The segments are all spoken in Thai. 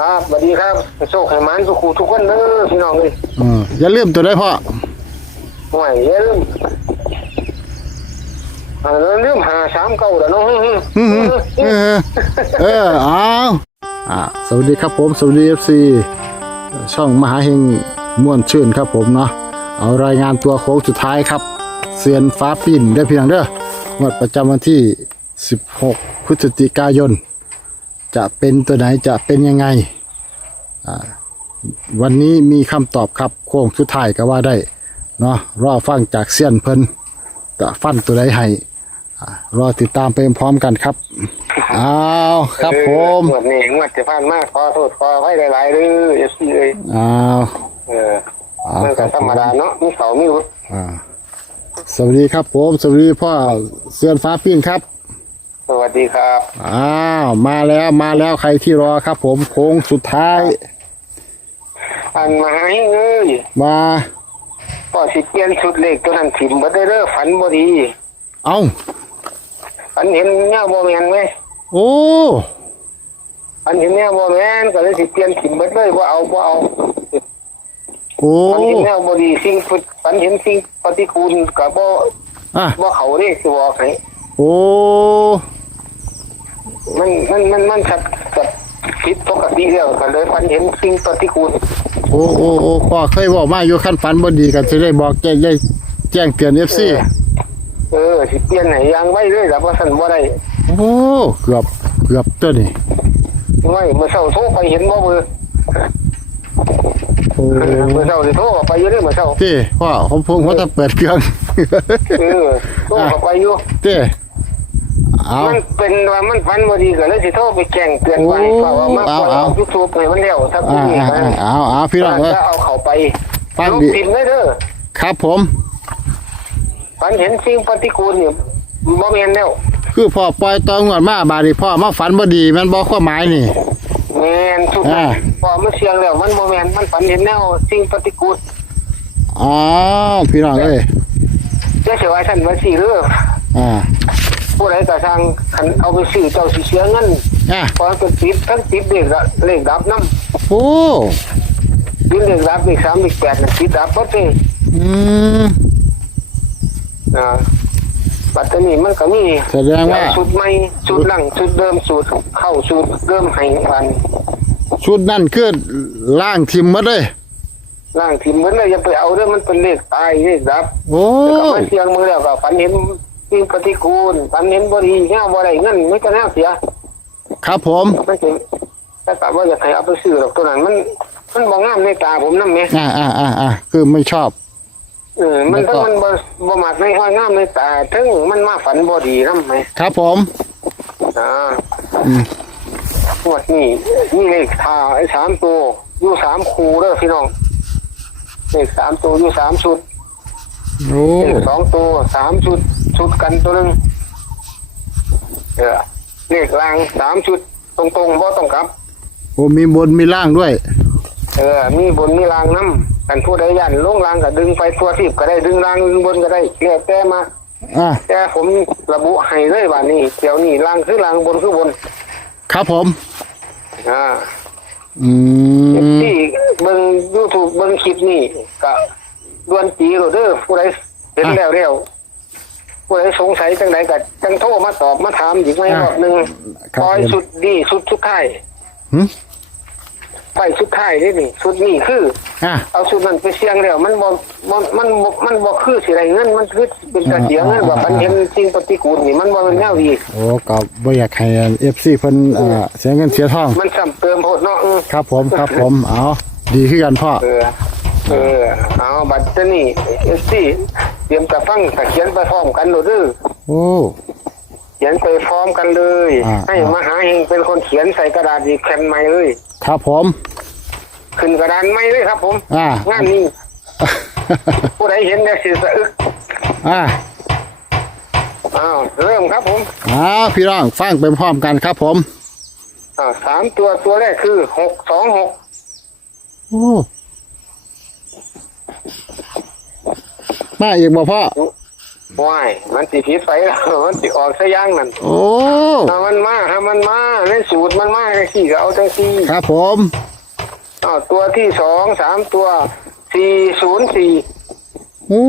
ครับสวัสดีครับโชคให้หมันสุขูทุกคนเด้อพี่น้องเลยอืมอย่าลืมตัวได้พ่อห่วยอย่าลืมอ่าลืมหาสามเก้าแล้วเนาะอืมเออเออเอาอ่าสวัสดีครับผม สวัสดีเอฟซีช่องมหาเฮงม่วนชื่นครับผมเนาะเอารายงานตัวโค้งสุดท้ายครับเซียนฟ้าปิ่นได้เพียงเด้องวดประจำวันที่ 16 พฤศจิกายน จะเป็นตัวไหนจะเป็นยังไงอ่าวันนี้มีคำตอบครับโค้งสุดท้ายก็ว่าได้เนาะรอฟังจากเซียนเพิ่นจะฟันตัวใดให้อ่ารอติดตามไปพร้อมกันครับอ้าวครับผมงวดนี้งวดจะผ่านมากขอโทษขอให้หลายๆเด้อเอฟซีเอ้ยอ้าวเอออ้าวมันคก็รับธรรมดาเนาะมีเสามีรุดอ่าสวัสดีครับผม สวัสดีพ่อเซียนฟ้าปิ้งครับ สวัสดีครับ อ้าวมาแล้วมาแล้วใครที่รอครับ ผมโค้งสุดท้าย อันมาให้เอ้ยมาพ่อสิเปลี่ยนชุดเลขตัวนั้นถิ่มบ่ได้เด้อฝันบ่ดี เอ้าฝันเห็นแนวบ่แม่นไหมโอ้ฝันเห็นแนวบ่แม่นก็เลยสิเปลี่ยนถิ่มเบิดเลยบ่เอาบ่เอาโอ้ฝันเห็นแนวบ่ดีสิ่งฝึกฝันเห็นสิ่งปฏิกูลก็บ่อะบ่เขาเด้สิบอกให้โอ้ มันมันมันมันชัดกับผิดปกติแล้วก็เลยฝันเห็นสิ่งปฏิกูลโอ้โอ้โอ้พ่อเคยบอกมาอยู่ขั้นฝันบดีกันจะได้บอกแจ้งแจ้งแจ้งเตือนเอฟซีเออสิเปลี่ยนให้ยังไว้เลยล่ะบ่ซั่นบ่ได้โอ้เกือบเกือบตัวนี่ไว้เมื่อเช้าโทรไปเห็นบ่เบอร์โอ้เมื่อเช้าสิโทรไปอยู่เด้อเมื่อเช้าเต้พ่อผมผมว่าจะเปิดเครื่องเออโทรเข้าไปอยู่เต้ เอามันเป็นว่ามันฝันบ่ดีก็เลยสิโทรไปแจ้งเตือนไว้โอ้เพราะว่ามาปล่อยเอาอเอาอก YouTube ให้มันแล้วถ้าอ่าคุณนี่อ่านะอ่าเอาเอาพี่น้องเอ้ยจะเอาเข้าไปฟังลบดิพิมพ์ได้เด้อครับผมฝันเห็นสิ่งปฏิกูลเนี่ยบ่แม่นแล้วคือพ่อปล่อยตองวดมาบาดนีพ่อมาฝันบ่ดีแมันบ่ข้อหมายนี่แม่นสุดอ่าพอมันเสียงแล้วมันบ่แม่นมันฝันเห็นแนวสิ่งปฏิกูลอ๋อพี่น้องเอ้ยเจ้าเสียว่าฉันว่าสิเด้ออ่า ผู้ใดก็สั่งคันเอาไปซื้อเจ้าสิเสียเงินอะเพราะเป็นติดทั้งติดเลขละเลขดับนำโอ้ติดเลขดับเลข3เลข8น่ะติดดับหมดเลยอืม อ่าบัดนี้มันก็มีแสดงว่าชุดใหม่ชุดหลังชุดเดิมสูตรเข้าสูตรเดิมให้กันชุดนั่นคือล่างทิมหมดเลยล่างถิ่มเหมือนเลยอย่าไปเอาเด้อมันเป็นเลขตายเลขดับโอ้แล้วก็มาเสียงมือแล้วก็ฝันเห็น สิ่งปฏิกูลฝันเห็นบ่ดีแง่บ่ได้เงินไม่ก็แน่เสีย ครับผมมันสิแต่กลับว่าอยากให้เอาไปซื้อหรอกตัวนั้นมัน มันบ่งามในตาผมนำแหมอ่าอ่าอ่าอ่าคือไม่ชอบเออมันแล้วก็ถ้ามันบ่บ่มักในห้อยงามในตาถึงมันมาฝันบ่ดีนำแหมครับผมอ่าอืมงวดนี้มีเลขทาไอ้สามตัวอยู่สามคู่เด้อพี่น้องเลขสามตัวอยู่สามชุด โอ้เลขสองตัวสามชุดชุดกันตัวหนึงเออเลขรางสามชุดตรงๆบ่ต้องกลับ โอ้มีบนมีล่างด้วย เออ มีบนมีรางน้ำกันผู้ใดยันลงรางก็ดึงไปตัวทิพย์ก็ได้ดึงรางดึงบนก็ได้แล้วแต่มาอ่าแต่ผมระบุให้เลยว่านี่เดี๋ยวนี้รางคือรางบนคือบน ครับผม อ่าอืม ที่เบิ่งยูทูบเบิ่งคลิปนี่ก็ ดวนจีโรเดอร์ผู้ใดเห็นแล้วแล้วผู้ใดสงสัยจังใดก็จังโทรมาตอบมาถามอีกไหมรอบหนึ่งครับปล่อยผมสุดดีสุดสุดท้ายหึไปสุดท้ายนี่นี่สุดนี่คืออะเอาสุดนั้นไปเสี่ยงแล้ว มันบ่มันมันบ่มันบ่คือสิได้เงินมันคือเป็นการเสียเงินว่ามันเห็นสิ่งปฏิกูลนี่มันบ่เป็นแนวดีโอ้ก็บ่อยากให้เอฟซีเพิ่นเอ่อเสียเงินเสียทอง มันซ้ำเติมโพดเนาะอือครับผมครับผมเอาดีขึ้นกันพ่อ เออเออเอาบัดเจานี่เอสซี่เตรียมจะฟังแต่เขียนไปพร้อมกันโดดเด้อโอ้ เขียนไปพร้อมกันเลย อ่า ให้มหาเฮงเป็นคนเขียนใส่กระดาษอีกแผ่นใหม่เลยครับผม ขึ้นกระดานใหม่เลยครับผมอ่า งานนี้ผู้ใดเห็นได้สิสะอึกอ่าอ้าวเริ่มครับผมอ้าวพี่น้องฟังไปพร้อมกันครับผม อ่าสามตัวตัวแรกคือหกสองหกโอ้ มาอีกบ่พ่อว้ายมันสิผิดไปแล้วมันสิออกซะอย่างนั่นโอ้ถ้ามันมาถ้ามันมาในสูตรมันมาจังซี่ก็เอาจังซี่ครับผมอ้าวตัวที่สองสามตัวสี่ศูนย์สี่โอ้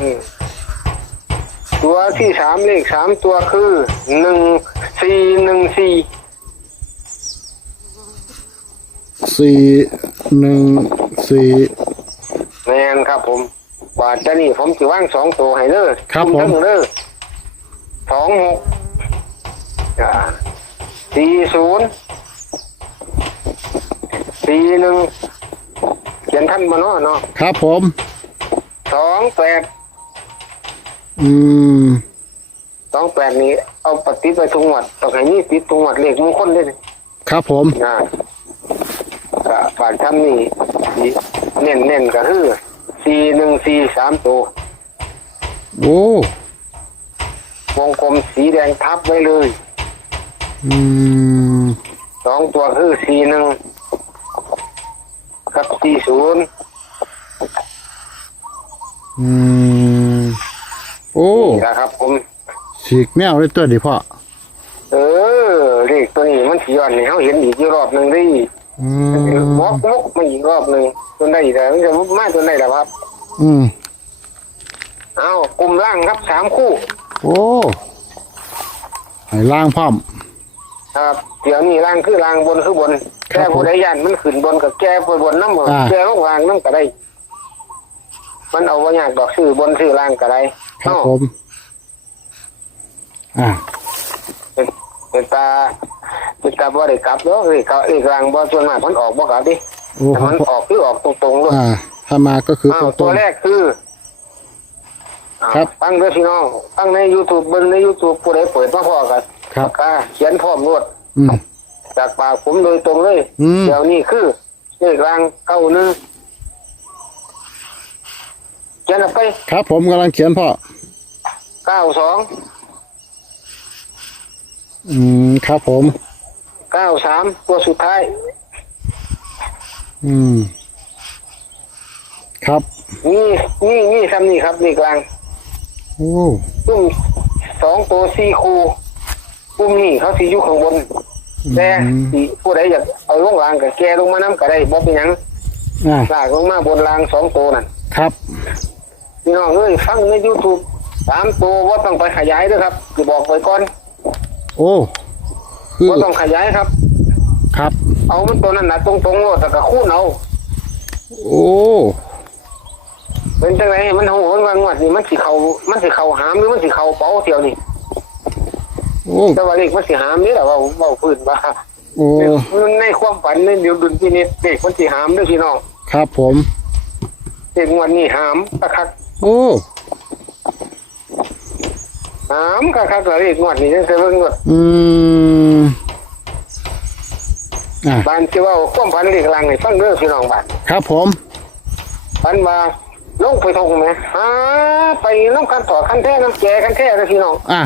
อืมตัวที่สามเลขสามตัวคือหนึ่งสี่หนึ่งสี่สี่หนึ่งสี่ แมนครับผมบาทจะนี่ผมจะว่างสองตัวให้เด้อครับผม ทั้งเด้อสองหกอ่าสี่ศูนย์สี่หนึ่งเขียนท่านมาเนาะเนาะครับผม สองแปดอืม สองแปดนี้ เอาปฏิไปทุงหวัดต้องให้นี่ติดทุงหวัดเลขมงคลด้วยครับผมนะก็บาททำนี่ เน้นเน้นๆก็คือสี่หนึ่งสี่สามตัวโอ้วงกลมสีแดงทับไว้เลยอืมสองตัวคือสี่หนึ่งกับสี่ศูนย์อืมโอ้นะครับผมฉีกแมวเลยตัวดิพ่อเออเลขตัวนี้มันสีอ่อนนี่เขาเห็นอีกอีกรอบหนึ่งได้ อืมมกมกมาอีกรอบหนึ่งจนได้แต่มันจะมาจนได้แล้วครับ อืมเอากลุ่มล่างครับสามคู่ โอ้ให้ล่างพร้อม ครับ เดี๋ยวนี้ล่างคือล่างบนคือบน ครัแก้บผมผู้ใดยันมันขึ้นบนกับแก้ผู้บนน้ำเหมือนอ่า แก้ลงล่างน้ำก็ได้ มันเอาไว้ยากดอกซื้อบนซื้อล่างก็ได้ครับเนาะผม อ่า เป็นเป็นตา เป็นตาบ่ได้กลับเนาะเลยเขาเอกลางบ่ส่วนมากมันออกบ่กลับดิโอ้แต่ครัมันบออกคือออกตรงๆเลยอ่าถ้ามาก็คืออ้าตรวงตัวแรกคืออ้าวครับตั้งเด้อพี่น้องตั้งใน YouTube เบิ่งใน YouTube ผู้ใดเปิดมาพอกันครับปากกาเขียนพร้อมรวด อืม จากปากผมโดยตรงเลยอืม เดี๋ยวนี้คือเลขรางเก้าหนึ่งเขียนออกไปครับผมกำลังเขียนพ่อเก้าสองอืมครับผม เก้าสามตัวสุดท้าย อืม ครับ นี่นี่นี่ซ้ำนี่ครับเลขรางโอ้ตุ้มสองตัวสี่คูปุ้มนี่เขาสีอยู่ข้างบนแต่สิผู้ใดอยากเอาลงรางกับแกลงมาน้ำก็ได้บ่เป็นหยังอ่าลากลงมาบนรางสองตัวนั่นครับพี่น้องเอ้ยฟังใน YouTube สามตัวว่าต้องไปขยายด้วยครับจะบอกไปก่อน โอ้ คือว่าต้องขยายครับ ครับ เอามันตัวนั้นนะตรงๆว่าแต่ก็คูณเอาโอ้เป็นจังไรมันหูมันวางวัดนี่มันสิเขามันสิเขาหามหรือมันสิเขาเป๋าเที่ยวนี่โอ้แต่ว่าเด็กมันสิหามนี่แหละว่าเบาพื้นว่าโอ้มันในความฝันในเดี๋ยวดุลพินิจเด็กมันสิหามเด้วยพี่น้องครับผมเด็กวันนี้หามกะคัก โอ้ หามกะคักแล้วเด็กงวดนี้จังซี่เบิ่งงวดอืมอ่าบ้านสิเว่าความฝันเด็กลังให้ฟังเด้อพี่น้องบ้านครับผมฝันว่าลงไปทงไหมหาไปน้ำคันต่อคันแท้น้ำแก่คันแท้เลยพี่น้องอ่า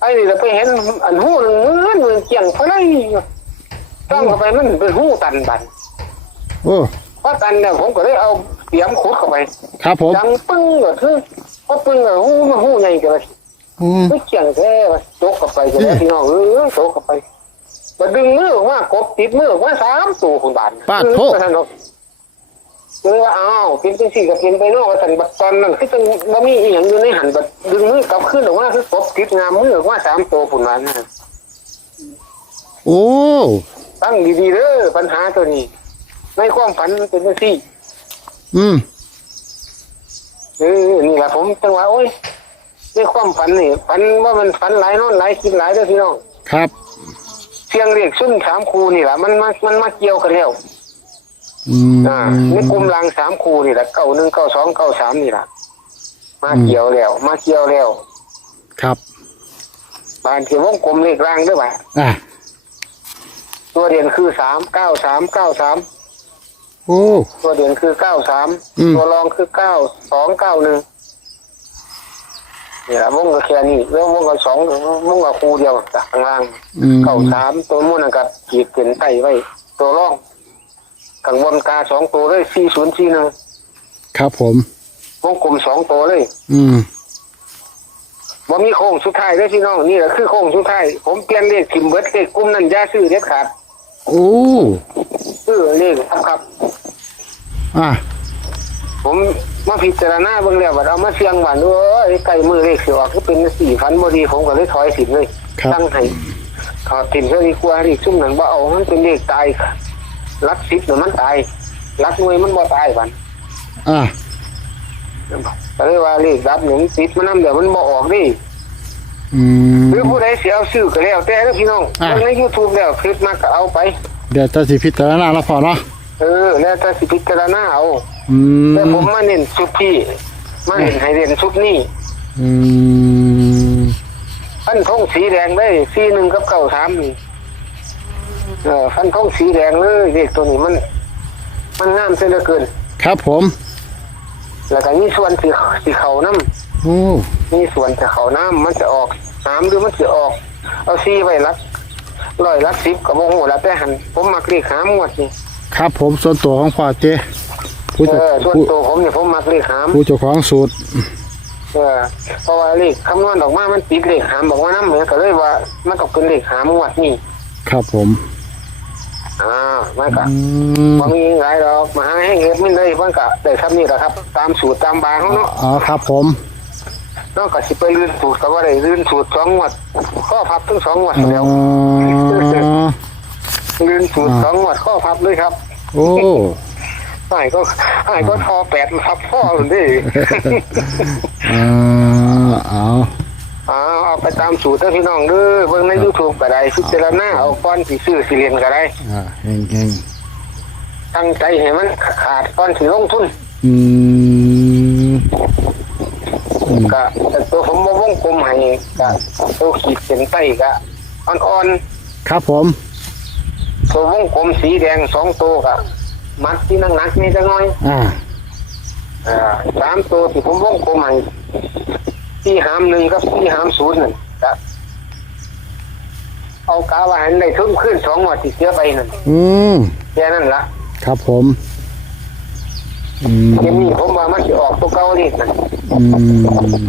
ไอ้นี่เราไปเห็นอันหูหนึ่งเหมือนเหมือนเกี่ยงไฟเลยต้องเข้าไปมันเป็นหูตันบันโอ้ เพราะตันเนี่ยผมก็เลยเอาเสียมขุดเข้าไปครับผม ดังปึ้งก็คือ พอปึ้งก็หูมันหูใหญ่กันเลยอืมไม่เกี่ยงแท้ว่ะโจกเข้าไปจะได้พี่น้องเออโจกเข้าไปมาดึงมือออกมากบติดมือออกมาสามตัวคุณบานปาดโทษเออท่านบอกเอออ้าวกินจังสี่กับกินไปเนอกว่าท่านบัดตอนนั้นคือจังบ่มีอีหยังอยู่ในหันบัดดึงมือกลับขึ้นออกมาคือกบติดงามมือออกมาสามตัวคุณบานนะ โอ้ตั้งดีๆเด้อปัญหาตัวนี้ ในความฝันมันเป็นจังซี่ อืม เออนี่แหละผมจังหวะโอ้ยในความฝันนี่ฝันว่ามันฝันหลายนอนหลายคิดหลายเด้อพี่น้องครับเสียงเรียกซุ่มสามคูนี่แหละมันมามันมาเกี่ยวกันแล้วอืมอ่าในกลุ่มรางสามคูนี่แหละเก้าหนึ่งเก้าสองเก้าสามนี่แหละมาเกี่ยวแล้ว มาเกี่ยวแล้วครับบานที่วงกลมเลขรางด้วยป่ะอ่าตัวเด่นคือสามเก้าสามเก้าสาม โอ้ ตัวเด่นคือเก้าสามอืม ตัวรองคือเก้าสองเก้าหนึ่งนี่แหละวงก็แค่นี้แล้ววงก็สองวงก็คูเดียวจากข้างล่างอืมเก้าสามตัวมุ่นนกับขีดเส้นใต้ไว้ ตัวร่องข้างบนกาสองตัวเลยสี่ศูนย์สี่หนึ่งครับผมตวงกลมสองตัวเลยอืม บ่มีโค้งสุดท้ายเลยพี่น้องนี่แหละคือโค้งสุดท้ายผมเปลี่ยนเลขทิมเบิดเลขกลุ่มนั้นอย่าซื้อเด็ดขาด โอ้ซื้อเลขครับครับ อะผมมาพิจารณาเบิ่งแล้วว่าเอามาเสี่ยงหวานเอ้ยไก่มือเลขสิออกคือเป็นสี่พันบ่ดีผมก็เลยถอยสินเลยครับตั้งให้ถอดสินเพื่อดีกว่าที่ซุ่มนั้นบ่เอามันเป็นเลขตายลักสิบน่ะมันตายลักหน่วยมันบ่ตายบันอะก็เลยว่าเลขดับหนึ่งติดมันนำเดี๋ยวมันบ่ออกดิ อืม หรือผู้ใดสิเอาซื้อก็แล้วแต่เด้อพี่น้องอะเบิ่งใน YouTube แล้วคลิปมาก็เอาไป เดี๋ยวจะสิพิจารณาแล้วพอเนาะเออ แล้วแต่สิพิจารณาเอาอืมแต่ผมมาเน้นชุดที่มาเน้นให้เด่นชุดนี้อืมฟันทงสีแดงได้สีหนึ่งกับเก้าสามนี่เออฟันทงสีแดงเลยเด็กตัวนี้มัน มันงามเสียเหลือเกิน ครับผม แล้วก็มีส่วนสีสีเขาน้โอ้ำมีส่วนสีเขาน้ำมันจะออก น้ำหรือมันจะออก เอาซีไว้รักร้อยรักสิบกับโมโหแล้วแต่หันผมมักเรียกหามหมวดนี่ครับผมส่วนตัวของพ่อเจผู้เอเจ้าอส่วนผู้ตัวผมเนี่ยผมมักเรียกหาม ผู้เจ้าของสูตร เออเพราะว่าเลขคำนวณออกมามันติดเลขหามบอกว่าน้ำเหมือนก็เลยว่า มันต้องเป็นเลขหามหมวดนี่ครับผมอ่ามันก็ อืมบ่มีหลายดอกมาหาให้เฮ็ดมินเลยเพิ่นก็ได้ครับนี่แหละครับ ตามสูตรตามบาเขาเนาะอ๋อครับผม เนาะก็สิไปลื่นสูตรก็ว่าได้ลื่นสูตรสองงวดข้อพับทั้งสองงวดอ๋แล้วอลื่นสูตรสองงวดข้อพับเลยครับ โอ้ไอ้ก็ไอ้ก็ทอแปดพับข้อเลยดิอ่าเอาเอาเอาไปตามสูตรเด้อพี่น้องเด้อเบิ่งใน YouTube ก็ได้พิจารณาเอาก่อนสิซื้อสิเรียนก็ได้อ่าเฮงเฮงตั้งใจให้มันขาดก่อนสิลงทุน อืมอืม ก็แต่ตัวผมบ่วงกลมให้ก็ตัวขีดเส้นใต้ก็อ่อนครับผมๆตัววงกลมสีแดงสองตัวก็มัดที่หนักๆนี่จังน้อยอ่าอ่าสามตัวที่ผมวงกลมให้ที่หามหนึ่งกับที่หามศูนย์นั่นก็เอากาว่าหันได้ทุ่มขึ้นสองวัดที่เสียไปนั่นอืมแค่นั้นละครับผมอืมเกมนี้ผมว่ามันจะออกตัวเก่านี่นะ อืม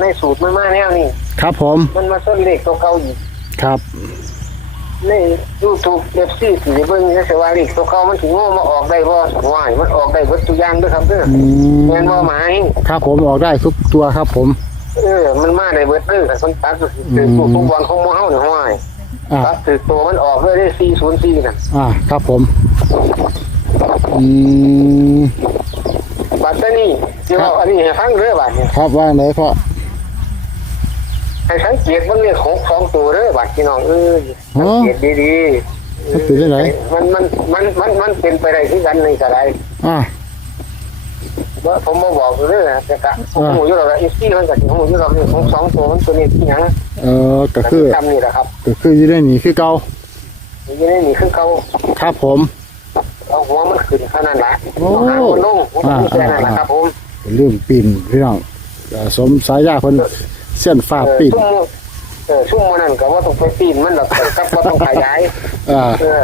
ในสูตรมันมาแนวนี้ครับผม มันมาส้นเลขตัวเก่าอีกครับ ในยูทูบเอฟซีสีเบิ้งนี่สว่าเลขตัวเก่ามันถึงโง่มาออกได้บ่ว่ายมันออกได้เบิดตัวอย่างเด้วยครับเด้ออืมแม่นบ่หมาย ครับผมออกได้ทุกตัวครับผม เออ มันมาได้เบิดเด้อแต่คนตัดก็คืออืมตัวทุกวันของหมู่เฮานี่ห้วยอ่า ตัดถือตัวมันออกเลยได้404น่ะอ่า ครับผม อืม บัดนี้เดี๋ยวอันนี้ให้ฟังเด้อบัดนี้ครับว่าไหนพ่อให้สังเกตเบิ่งเลข6 2ตัวเด้อบัดพี่น้องเอ้ยอ๋สัองเกตดีๆมันเป็นยังไงมันมันมันมันมันเป็นไปได้ที่กันในกระไรอ่าว่าผมบ่บอกเรื่องแต่กะผมอ่าหูอยู่หรอกอีซี่มันกับผมหูอยู่หรอกนี่ของสองตัวมันตัวนี้ที่หยังเออก็คือจำนี่แหละครับก็คืออยี่ได้หนีคือเก่านี่นี่นี่คือเขาครับผม เอาหัวมันขึ้นเท่านั้นแหละโอ้ หางมันลงผมก็แค่นั้นแหละครับผมเป็นเรื่องปีนพี่น้องเอ่อสมสายยาคนเส้นฟ้าเออปีนชุ่มเออชุ่มมันนั่นก็ว่าต้องไปปีนมันหรอกแต่กับว่าต้องขยายอ่าเออ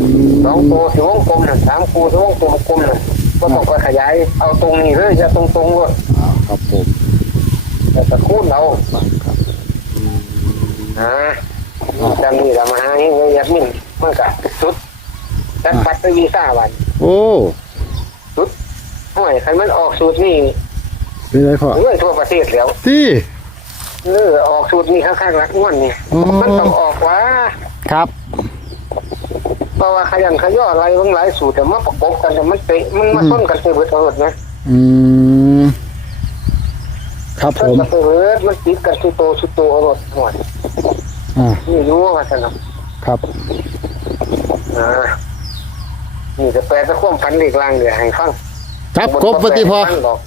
อืมสองตัวสิวงกลมน่ะสามคูสิวงกลมกลมน่ะก็ต้องไปขยายเอาตรงนี้เลยจะตรงตรงๆเลยอ่าครับผมแต่ตะคูณเอาครับอ่าจำนี่ละมาให้เงียบมินมันก็สุด แต่ปัดไปวีซ่าวันโอ้ห่วยใครมันออกสูตรนี่เป็นไรพ่อเรื่อยทั่วประเทศแล้วที่เนื้อออกสูตรนี่ข้างๆรักง่วนนี่อ๋อมันต้องออกว่าครับเพราะว่าขยันขย่ออะไรบางหลายสูตรแต่มาประกบกันแต่มันเตะมันมาส้นกันเตะเบิดเอาหมดนะอืมครับผส้นมกันเตะเบิดมันติดกันสุโตสุโตเอาหมดหมดอ่านี่รู้ว่าสนุกครับอ่า นี่จะแปลตะข่วมฟันเหล็กลางเดี๋ยวให้ฟังจับกบปฏิพอฟังดอก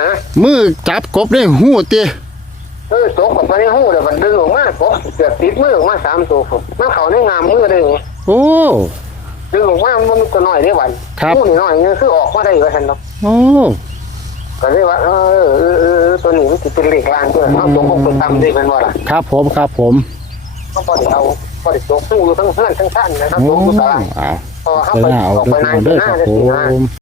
ฮะมือจับกบได้หูเตียเออตกกับไปในหูเดี๋ยวมันดึงออกมาก็เกือบติดมือออกมาสามตัวผมมันเขาในงามมือได้ไงโอ้ ดึงออกมามันตัวน้อยได้วันครับ หูนี่น้อยนี่คือออกมาได้ว่าฉันเนาะโอ้ ก็เลยว่าเออเออเออเออตัวนี้มันจะเป็นเหล็กลางตัวเอาตัวพวกไปตำได้มันว่าล่ะ ครับผมครับผมก็พอได้เอาพอได้ตกหูอยู่ทั้งเพื่อนทั้งท่านนะครับโอ้ตกอยู่ตารางอ่า พอเขาไปไปหน้าเออกไปในานหน้าจะสี่ห้า